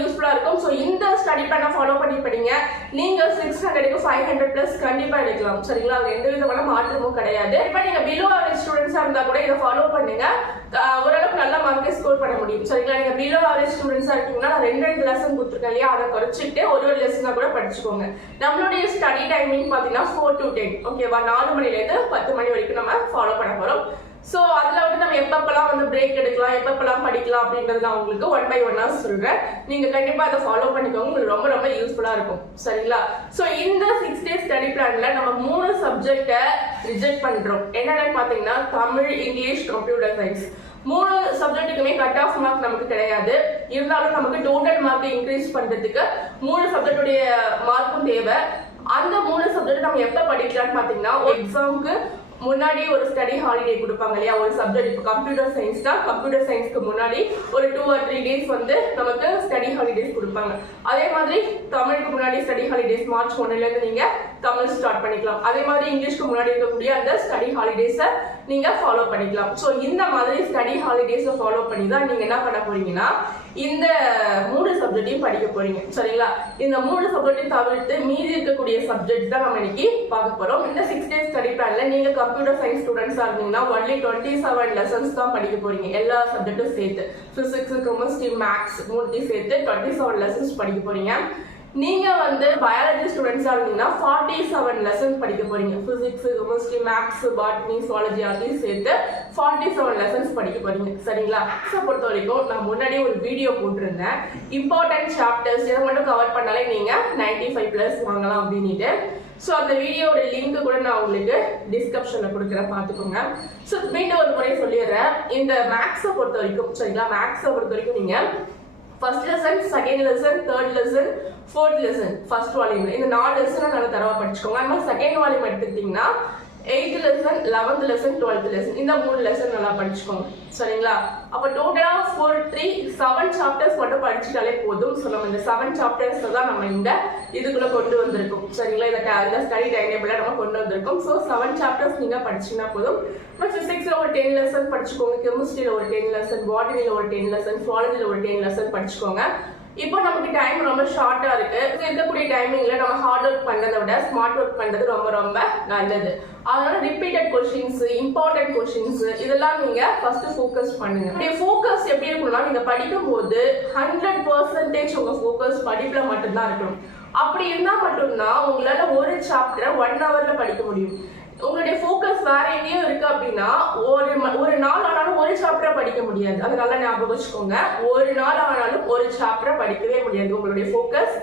யூஸ்ஃபுல்லா இருக்கும். ஸோ இந்த ஸ்டடி பிளானை ஃபாலோ பண்ணி படிங்க. நீங்க 600க்கு 500 பிளஸ் கண்டிப்பா எடுக்கலாம். சரிங்களா? அது எந்த விதமான மாற்றமும் கிடையாது. இப்போ நீங்க பிலோ ஆவரேஜ் ஸ்டூடெண்ட்ஸா இருந்தா கூட இதை ஃபாலோ பண்ணுங்க. ஓரளவுக்கு நல்ல மார்க்கை ஸ்கோர் பண்ண முடியும். சரிங்களா? நீங்க பிலோ ஆவரேஜ் ஸ்டூடெண்ட்ஸா இருக்கீங்கன்னா நான் 2 லெசன் கொடுத்துருக்கேன் இல்லையா, அதை குறைச்சிட்டு ஒரு லெசனா கூட படிச்சுக்கோங்க. நம்மளுடைய ஸ்டடி டைமிங் பாத்தீங்கன்னா 4 to 10. ஓகேவா? 4 மணில இருந்து 10 மணி வரைக்கும் நம்ம ஃபாலோ பண்ண போறோம். சோ அதுல வந்து நம்ம எப்பப்பெல்லாம் வந்து பிரேக் எடுக்கலாம், எப்பப்பெல்லாம் படிக்கலாம் அப்படின்றது நான் உங்களுக்கு 1 by 1 சொல்றேன். நீங்க கண்டிப்பா அதை ஃபாலோ பண்ணிக்கோங்க. உங்களுக்கு ரொம்ப ரொம்ப யூஸ்ஃபுல்லா இருக்கும். சரிங்களா? சோ இந்த 6 டே ஸ்டடி பிளான்ல நம்ம 3 சப்ஜெக்ட ரிஜெக்ட் பண்றோம். என்னன்னு பாத்தீங்கன்னா தமிழ், இங்கிலீஷ், கம்ப்யூட்டர் சயின்ஸ். 3 சப்ஜெக்ட்டுக்குமே கட் ஆஃப் மார்க் நமக்கு கிடையாது. இருந்தாலும் நமக்கு டோட்டல் மார்க் இன்க்ரீஸ் பண்றதுக்கு 3 சப்ஜெக்டுடைய மார்க்கும் தேவை. அந்த 3 சப்ஜெக்ட் நம்ம எப்ப படிக்கலாம்னு பாத்தீங்கன்னா எக்ஸாமுக்கு முன்னாடி ஒரு ஸ்டடி ஹாலிடே கொடுப்பாங்க இல்லையா, ஒரு சப்ஜெக்ட். இப்போ கம்ப்யூட்டர் சயின்ஸ் தான், கம்ப்யூட்டர் சயின்ஸ்க்கு முன்னாடி ஒரு 2 or 3 days வந்து நமக்கு ஸ்டடி ஹாலிடேஸ் கொடுப்பாங்க. அதே மாதிரி தமிழுக்கு முன்னாடி ஸ்டடி ஹாலிடேஸ் மார்ச் 1ல இருந்து நீங்க தமிழ் ஸ்டார்ட் பண்ணிக்கலாம். அதே மாதிரி இங்கிலீஷ்க்கு முன்னாடி இருக்கக்கூடிய அந்த ஸ்டடி ஹாலிடேஸை நீங்க ஃபாலோ பண்ணிக்கலாம். ஸோ இந்த மாதிரி ஸ்டடி ஹாலிடேஸை ஃபாலோ பண்ணி தான் நீங்க என்ன பண்ண போறீங்கன்னா இந்த 3 சப்ஜெக்டையும் படிக்க போறீங்க. சரிங்களா? இந்த 3 சப்ஜெக்டையும் தவிர்த்து மீதி இருக்கக்கூடிய சப்ஜெக்ட் தான் நம்ம இன்னைக்கு பார்க்க போறோம். இந்த 6 டே ஸ்டடி பிளான்ல நீங்க கம்ப்யூட்டர் சயின்ஸ் ஸ்டூடெண்ட்ஸா இருந்தீங்கன்னா ஒன்லி 27 லெசன்ஸ் தான் படிக்க போறீங்க. எல்லா சப்ஜெக்டும் சேர்த்து பிசிக்ஸ், கெமிஸ்ட்ரி, மேத்ஸ் மூணுத்தையும் சேர்த்து 27 லெசன்ஸ் படிக்க போறீங்க. நீங்க வந்து பயாலஜி ஸ்டூடெண்ட்ஸா இருந்தீங்கன்னா 47 லெசன்ஸ் படிக்க போறீங்க. Physics, chemistry, maths, botany, zoology அதையும் சேர்த்து 47 லெசன்ஸ் படிக்க போறீங்க. சரிங்களா? பொறுத்த வரைக்கும் நான் முன்னாடி ஒரு வீடியோ போட்டிருந்தேன். இம்பார்ட்டன்ட் சாப்டர்ஸ் இதை மட்டும் கவர் பண்ணாலே நீங்க 95 பிளஸ் வாங்கலாம் அப்படின்ட்டு. ஸோ அந்த வீடியோட லிங்க் கூட நான் உங்களுக்கு டிஸ்கிரிப்ஷன்ல கொடுக்குறேன், பார்த்துக்கோங்க. ஸோ மீண்டும் ஒரு முறை சொல்லிடுறேன். இந்த மேக்ஸை பொறுத்த வரைக்கும், சரிங்களா, மேக்ஸை பொறுத்த வரைக்கும் நீங்க first lesson, second lesson, third lesson, fourth lesson, first volume இந்த 4 லெசன் நல்லா தரவா படிச்சுக்கோங்க. அது மாதிரி செகண்ட் வால்யூம் எடுத்துக்கிட்டீங்கன்னா 8th lesson, 11th lesson, 12th lesson இந்த 3 லெசன் நல்லா படிச்சுக்கோங்க. சரிங்களா? அப்போ டோட்டலா 7 சாப்டர்ஸ் மட்டும் படிச்சுட்டாலே போதும். ஸோ நம்ம இந்த 7 சாப்டர்ஸ் தான் நம்ம இந்த இதுக்குள்ள கொண்டு வந்திருக்கோம். சரிங்களா? இந்த ஸ்டடி டைம் டேபிள நம்ம கொண்டு வந்திருக்கோம். ஸோ 7 சாப்டர்ஸ் நீங்க படிச்சீங்கன்னா போதும். பிசிக்ஸ்ல ஒரு 10 லெசன் படிச்சுக்கோங்க, கெமிஸ்ட்ரியில ஒரு 10 லெசன், பாட்டனில ஒரு 10 லெசன், சுவாலஜில ஒரு 10 லெசன் படிச்சுக்கோங்க. இப்போ நமக்கு டைம் ரொம்ப ஷார்ட்டா இருக்கு. இருக்கக்கூடிய டைமிங்ல நம்ம ஹார்ட் ஒர்க் பண்றதை விட ஸ்மார்ட் ஒர்க் பண்றது ரொம்ப ரொம்ப நல்லது. அதனால ரிப்பீட்டட் கொஸ்டின்ஸ், இம்பார்ட்டன்ட் கொஸ்டின்ஸ் இதெல்லாம் நீங்க ஃபர்ஸ்ட் ஃபோக்கஸ் பண்ணுங்க. இந்த ஃபோக்கஸ் எப்படி இருக்கணும்னா நீங்க படிக்கும் போது 100% உங்க ஃபோக்கஸ் படிப்புல மட்டும்தான் இருக்கணும். அப்படி இருந்தா மட்டும்தான் உங்களால ஒரு சாப்டரை 1 hourல படிக்க முடியும். உங்களுடைய ஃபோக்கஸ் வேற எங்கேயோ இருக்கு அப்படின்னா ஒரு நாள் ஆனாலும் ஒரு சாப்டரை படிக்க முடியாது. அது நல்லா ஞாபகம் வச்சுக்கோங்க. ஒரு நாள் ஆனாலும் ஒரு சாப்டரை படிக்கவே முடியாது. உங்களுடைய ஃபோக்கஸ்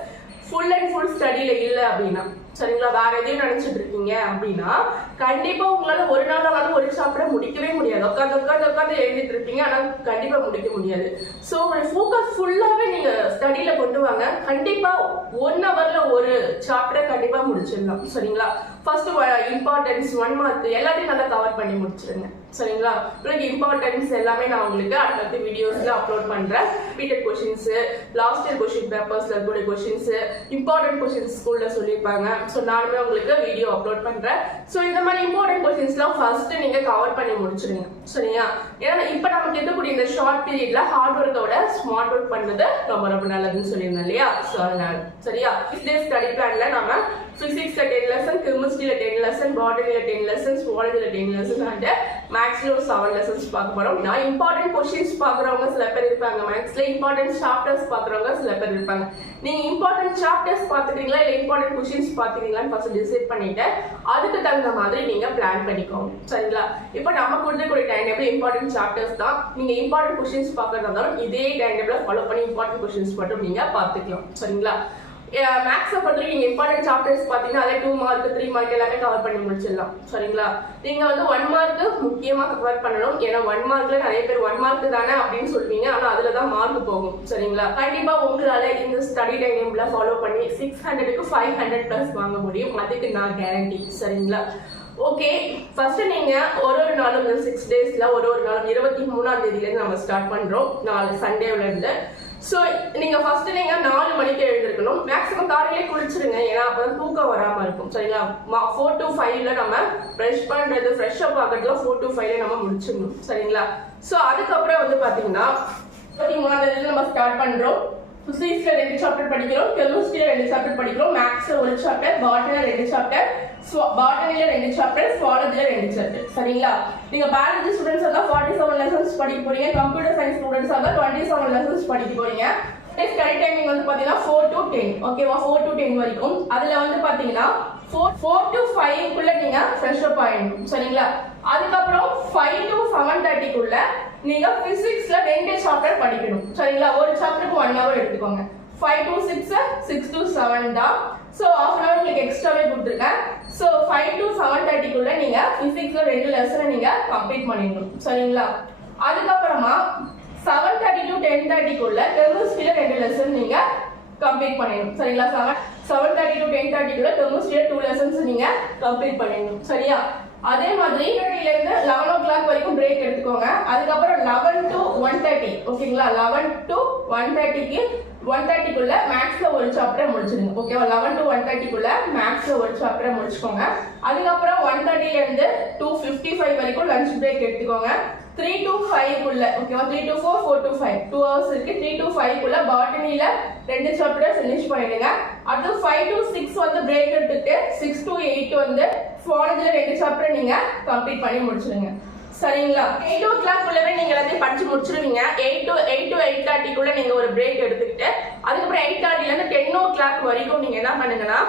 ஃபுல் அண்ட் ஃபுல் ஸ்டடியில இல்லை அப்படின்னா, சரிங்களா, வேற எதையும் நினைச்சிட்டு இருக்கீங்க அப்படின்னா கண்டிப்பா உங்களால ஒரு நாள் ஆனாலும் ஒரு சாப்டரை முடிக்கவே முடியாது. உட்காந்து எழுதிட்டு இருப்பீங்க, ஆனா கண்டிப்பா முடிக்க முடியாது. ஸோ உங்களுடைய ஃபோக்கஸ் ஃபுல்லாவே நீங்க ஸ்டடியில கொண்டு வாங்க. கண்டிப்பா 1 hourல ஒரு சாப்டரை கண்டிப்பா முடிச்சிடலாம். சரிங்களா? ஃபர்ஸ்ட் இம்பார்ட்டன்ஸ் 1 mark எல்லாத்தையும் நல்லா கவர் பண்ணி முடிச்சிருங்க. சரிங்களா? உங்களுக்கு இம்பார்ட்டன்ஸ் எல்லாமே நான் உங்களுக்கு அடுத்த வீடியோஸ்ல அப்லோட் பண்றேன். Repeated questions, last year question பேப்பர்ஸ்ல இருக்கக்கூடிய கொஸ்டின்ஸ், இம்பார்ட்டன்ட் கொஸ்டின்ஸ் ஸ்கூல்ல சொல்லியிருப்பாங்க. ஸோ நானுமே உங்களுக்கு வீடியோ அப்லோட் பண்றேன். ஸோ இந்த மாதிரி இம்பார்ட்டன்ட் கொஸ்டின்ஸ்லாம் ஃபர்ஸ்ட் நீங்க கவர் பண்ணி முடிச்சிருங்க. சரியா? ஏன்னா இப்ப நமக்கு இருக்கக்கூடிய இந்த ஷார்ட் பீரியட்ல ஹார்ட் ஒர்க்கோட ஸ்மார்ட் ஒர்க் பண்றது ரொம்ப ரொம்ப நல்லதுன்னு சொல்லியிருந்தேன் இல்லையா? ஸோ அதனால சரியா? இதே ஸ்டடி பிளான்ல நம்ம பிசிக்ஸ்ல 10 லெசன், கெமிஸ்ட்ரியில 10 லெசன், பாட்டனில 10 லெசன், சுவாலஜில 10 லெசன் அண்ட் மேத்ஸ்ல ஒரு 7 லெசன்ஸ் பார்க்க போறோம். நான் இம்பார்ட்டன்ட் கொஸ்டின்ஸ் பாக்குறவங்க சில பேர் இருப்பாங்க, மேத்ஸ்ல இம்பார்ட்டன்ட் சாப்டர்ஸ் பாக்குறவங்க சில பேர் இருப்பாங்க. நீங்க இம்பார்ட்டன்ட் சாப்டர்ஸ் பாத்துக்கிறீங்களா இல்ல இம்பார்ட்டன்ட் கொஸ்டின்ஸ் பாத்துக்கிறீங்களான்னு ஃபர்ஸ்ட் டிசைட் பண்ணிட்டு அதுக்கு தகுந்த மாதிரி நீங்க பிளான் பண்ணிக்கோங்க. சரிங்களா? இப்போ நம்ம கொடுக்கக்கூடிய டைம் டேபிள் இம்பார்ட்டன்ட் சாப்டர்ஸ் தான். நீங்க இம்பார்ட்டன்ட் கொஸ்டின்ஸ் பாக்குறதா இருந்தாலும் இதே டைம் டேபிள ஃபாலோ பண்ணி இம்பார்ட்டன்ட் கொஸ்டின்ஸ் மட்டும் நீங்க பாத்துக்கலாம். சரிங்களா? மேக்ஸை பொறுத்த நீங்க இம்பார்ட்டன்ட் சாப்டர்ஸ் பாத்தீங்கன்னா அதே 2 mark 3 mark எல்லாமே கவர் பண்ணி முடிச்சிடலாம். சரிங்களா? நீங்க வந்து 1 mark முக்கியமா கவர் பண்ணணும். ஏன்னா 1 markல நிறைய பேர் 1 mark தானே அப்படின்னு சொல்லுவீங்க, ஆனா அதுலதான் மார்க் போகும். சரிங்களா? கண்டிப்பா உங்களால இந்த ஸ்டடி டைம்ல ஃபாலோ பண்ணி 600க்கு 500 பிளஸ் வாங்க முடியும். அதுக்கு நான் கேரண்டி. சரிங்களா? ஓகே, ஃபர்ஸ்ட் நீங்க ஒரு நாளும் 6 டேஸ்ல ஒரு நாளும் 23ஆம் தேதியில இருந்து நம்ம ஸ்டார்ட் பண்றோம். 4 சண்டேல இருந்து. ஸோ நீங்க ஃபர்ஸ்ட் நீங்க 4 மணிக்கு எழுந்திருக்கணும். மேக்ஸிமம் காலையிலே குளிச்சிருங்க, ஏன்னா அப்பதான் தூக்கம் வராம இருக்கும். சரிங்களா? 4 to 5ல நம்ம ஃப்ரெஷ் பண்றது, ஃப்ரெஷ் அப் ஆகிறதுல 4 to 5ல நம்ம முடிச்சிடணும். சரிங்களா? ஸோ அதுக்கப்புறம் வந்து பாத்தீங்கன்னா நம்ம ஸ்டார்ட் பண்றோம். பிசிக்ஸ்ல 2 சாப்டர் படிக்கிறோம், கெமிஸ்ட்ரியில 2 சாப்டர் படிக்கிறோம், மேத்ஸ்ல 1 சாப்டர், பாட்டனில 2 சாப்டர், பாட்டனில 2 சாப்டர், சுவாலஜில 2 சாப்டர். சரிங்களா? நீங்க பயாலஜி ஸ்டூடண்ட்ஸ் இருந்தா 47 லெசன்ஸ் படிக்க போறீங்க, கம்ப்யூட்டர் சயின்ஸ் ஸ்டூடண்ட்ஸ் இருந்தா 27 லெசன்ஸ் படிக்க போறீங்க. ஸ்டடி டைமிங் வந்து பாத்தீங்கன்னா 4 to 10. ஓகேவா? 4 to 10 வரைக்கும். அதுல வந்து பாத்தீங்கன்னா 4 to 5 குள்ள நீங்க ஃப்ரெஷ் அப் ஆயிடணும். சரிங்களா? அதுக்கப்புறம் 5 to 7:30 குள்ள நீங்க பிசிக்ஸ்ல 2 சாப்டர் படிக்கணும். சரிங்களா? ஒரு சாப்டருக்கு 1 hour எடுத்துக்கோங்க. 5 to 6, 6 to 7 தான். சோ half an hour உங்களுக்கு எக்ஸ்ட்ராவே கொடுத்துருக்கேன். சோ 5 to 7:30 குள்ள நீங்க பிசிக்ஸ்ல 2 லெசன் நீங்க கம்ப்ளீட் பண்ணிடணும். சரிங்களா? அதுக்கப்புறமா 7:30 to 10:30 குள்ள கெமிஸ்ட்ரியில 2 லெசன் நீங்க கம்ப்ளீட் பண்ணிடணும். சரிங்களா? 7:30 to 10:30 குள்ள கெமிஸ்ட்ரியில 2 லெசன்ஸ் நீங்க கம்ப்ளீட் பண்ணிடணும். சரியா? அதே மாதிரி 10:30 இருந்து 11 o'clock வரைக்கும் பிரேக் எடுத்துக்கோங்க. அதுக்கப்புறம் 11 to 1:30. ஓகேங்களா? 11 to 1:30க்கு 1:30 குள்ள மேத்ஸ்ல ஒரு சாப்டர் முடிச்சிடுங்க. ஓகேவா? 11 to 1:30 குள்ள மேத்ஸ்ல ஒரு சாப்டர் முடிச்சுக்கோங்க. அதுக்கப்புறம் 1:30 இருந்து 2:55 வரைக்கும் லஞ்ச் பிரேக் எடுத்துக்கோங்க. 3 to 5 குள்ள ஓகேவா? 3 to 4, 4 to 5 2 hours இருக்கு. 3 to 5 குள்ள பாட்டனில 2 சாப்டர் finish பண்ணிடுங்க. அடுத்து 5 to 6 வந்து பிரேக் எடுத்துட்டு 6 to 8 வந்து சுவாலஜில 2 சாப்டர் நீங்க கம்ப்ளீட் பண்ணி முடிச்சிடுங்க. சரிங்களா? 8 o'clock குள்ளவே நீங்க எல்லாத்தையும் படிச்சு முடிச்சிருவீங்க. 8 to 8:30 குள்ள நீங்க ஒரு பிரேக் எடுத்துக்கிட்டு அதுக்கப்புறம் 8:30 ல இருந்து 10 o'clock வரைக்கும் நீங்க என்ன பண்ணுங்கன்னா,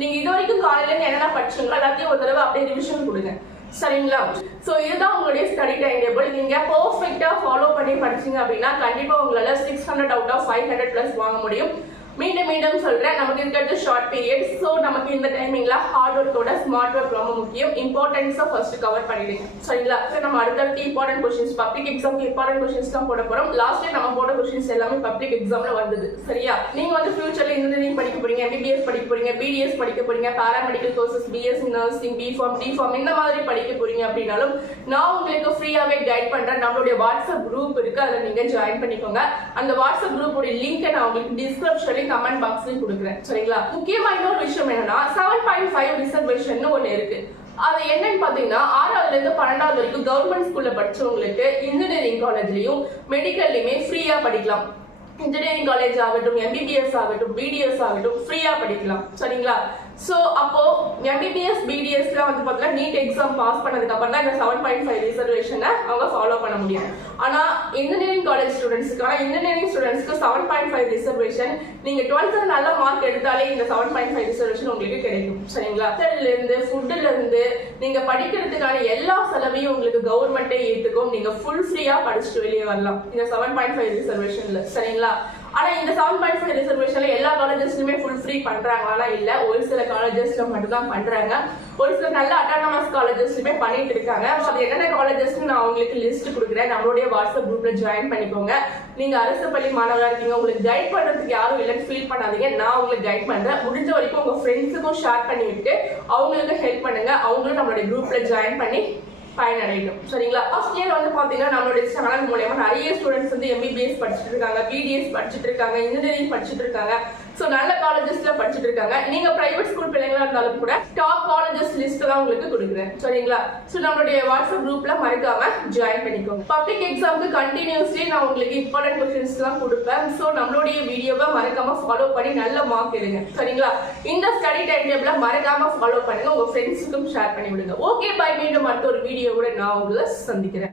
நீங்க இது வரைக்கும் காலையில இருந்து என்னென்ன படிச்சீங்களோ எல்லாத்தையும் ஒரு தடவை அப்படியே ரிவிஷன் கொடுங்க. சரிங்களா? சோ இதுதான் உங்களுடைய ஸ்டடி டைம் டேபிள். நீங்க பெர்ஃபெக்ட்டா ஃபாலோ பண்ணி படிச்சீங்க அப்படின்னா கண்டிப்பா உங்களால 600 out of 500 plus வாங்க முடியும். மீண்டும் சொல்றேன், நமக்கு இருக்கிறது ஷார்ட் பீரியட். சோ நமக்கு இந்த டைமிங்ல ஹார்ட் ஒர்க்கோட ஸ்மார்ட் ஒர்க் ரொம்ப முக்கியம். இம்பார்ட்டன்ஸை ஃபர்ஸ்ட் கவர் பண்ணிடுங்க. சரிங்களா? நம்ம அடுத்தடுத்து இம்பார்ட்டன்ட் கொஸ்டின்ஸ் பப்ளிக் எக்ஸாம்க்கு இம்பார்ட்டன்ட் கொஸ்டின்ஸ் தான் போட போறோம். லாஸ்ட் டைம் நம்ம போட்ட கொஸ்டின்ஸ் எல்லாமே பப்ளிக் எக்ஸாம்ல வந்தது. சரியா? நீங்க வந்து ஃபியூச்சர்ல இன்ஜினியரிங் படிக்க போறீங்க, MBBS படிக்க போறீங்க, BDS படிக்க போறீங்க, paramedical courses, BSc nursing, B.Pharm, D.Pharm இந்த மாதிரி படிக்க போறீங்க அப்படின்னாலும் நான் உங்களுக்கு ஃப்ரீயாவே கைட் பண்றேன். நம்மளுடைய வாட்ஸ்அப் குரூப் இருக்கு, அதுல நீங்க ஜாயின் பண்ணிக்கோங்க. அந்த வாட்ஸ்அப் குரூப்போட லிங்க் நான் உங்களுக்கு டிஸ்கிரிப்ஷன்ல கமெண்ட் பாக்ஸ்லயும் கொடுக்குறேன். சரிங்களா? முக்கியமா இன்னொரு விஷயம் என்னன்னா 7.5 ரிசர்வேஷன் ஒண்ணு இருக்கு. அது என்னன்னு பாத்தீங்கன்னா 6வது இருந்து 12வது வரைக்கும் கவர்மெண்ட் ஸ்கூல்ல படிச்சவங்களுக்கு இன்ஜினியரிங் காலேஜ்லயும் மெடிக்கல்லையுமே ஃப்ரீயா படிக்கலாம். இன்ஜினியரிங் காலேஜ் ஆகட்டும், MBBS ஆகட்டும், BDS ஆகட்டும் ஃப்ரீயா படிக்கலாம். சரிங்களா? சோ அப்போ MBBS, BDSல வந்து பாத்தீங்கன்னா நீட் எக்ஸாம் பாஸ் பண்ணதுக்கு அப்புறம் தான் இந்த 7.5 ரிசர்வேஷனை அவங்க ஃபாலோ பண்ண முடியும். ஆனா இன்ஜினியரிங் காலேஜ் ஸ்டூடெண்ட்ஸ்க்கு இன்ஜினியரிங் ஸ்டூடெண்ட்ஸ்க்கு 7.5 ரிசர்வேஷன் நீங்க 12th நல்ல மார்க் எடுத்தாலே இந்த 7.5 ரிசர்வேஷன் உங்களுக்கு கிடைக்கும். சரிங்களா? ஹோட்டல்ல இருந்து ஃபுட்ல இருந்து நீங்க படிக்கிறதுக்கான எல்லா செலவையும் உங்களுக்கு கவர்மெண்டே ஏத்துக்கும். நீங்க ஃபுல் ஃப்ரீயா படிச்சுட்டு வெளியே வரலாம் இந்த 7.5 ரிசர்வேஷன்ல. சரிங்களா? ஆனா இந்த 7.5 ரிசர்வேஷன்ல எல்லா காலேஜஸ்லயுமே ஃபுல் ஃப்ரீ பண்றாங்களா? இல்ல, ஒரு சில காலேஜஸ்ல மட்டும் தான் பண்றாங்க. ஒரு சில நல்ல அட்டானமஸ் காலேஜஸ்லயுமே பண்ணிட்டு இருக்காங்க. அது என்னென்ன காலேஜஸ்னு நான் உங்களுக்கு லிஸ்ட் கொடுக்குறேன். நம்மளுடைய வாட்ஸ்அப் குரூப்ல ஜாயின் பண்ணிக்கோங்க. நீங்க அரசு பள்ளி மாணவரா இருக்கீங்க, உங்களுக்கு கைட் பண்றதுக்கு யாரும் இல்லைன்னு ஃபீல் பண்ணாதீங்க. நான் உங்களுக்கு கைட் பண்றேன். முடிஞ்ச வரைக்கும் உங்க ஃப்ரெண்ட்ஸுக்கும் ஷேர் பண்ணி விட்டு அவங்களுக்கு ஹெல்ப் பண்ணுங்க. அவங்களும் நம்மளுடைய குரூப்ல ஜாயின் பண்ணி பயனடையும். சரிங்களா? லாஸ்ட் இயர் வந்து பாத்தீங்கன்னா நம்மளுடைய சேனல் மூலமா நிறைய ஸ்டூடெண்ட்ஸ் வந்து MBBS படிச்சுட்டு இருக்காங்க, BDS படிச்சுட்டு இருக்காங்க, இன்ஜினியரிங் படிச்சுட்டு இருக்காங்க. சோ நல்ல காலேஜஸ்ல படிச்சுட்டு இருக்காங்க. நீங்க பிரைவேட் ஸ்கூல் பிள்ளைங்களா இருந்தாலும் கூட டாப் காலேஜஸ் லிஸ்ட் எல்லாம் உங்களுக்கு கொடுக்குறேன். சரிங்களா? சோ நம்மளுடைய வாட்ஸ்அப் குரூப்ல மறக்காம ஜாயின் பண்ணிக்கோங்க. பப்ளிக் எக்ஸாம்க்கு கண்டினியூஸ்லி நான் உங்களுக்கு இம்பார்ட்டன்ட் क्वेश्चंस எல்லாம் கொடுப்பேன். சோ நம்மளுடைய வீடியோவை மறக்காம ஃபாலோ பண்ணி நல்ல மார்க் எடுங்க. சரிங்களா? இந்த ஸ்டடி டைம் டேபிள மறக்காம ஃபாலோ பண்ணுங்க. உங்க ஃப்ரெண்ட்ஸ்க்கும் ஷேர் பண்ணி விடுங்க. Okay, bye. மீண்டும் அடுத்த ஒரு வீடியோவோட நான் உங்களை சந்திக்கிறேன்.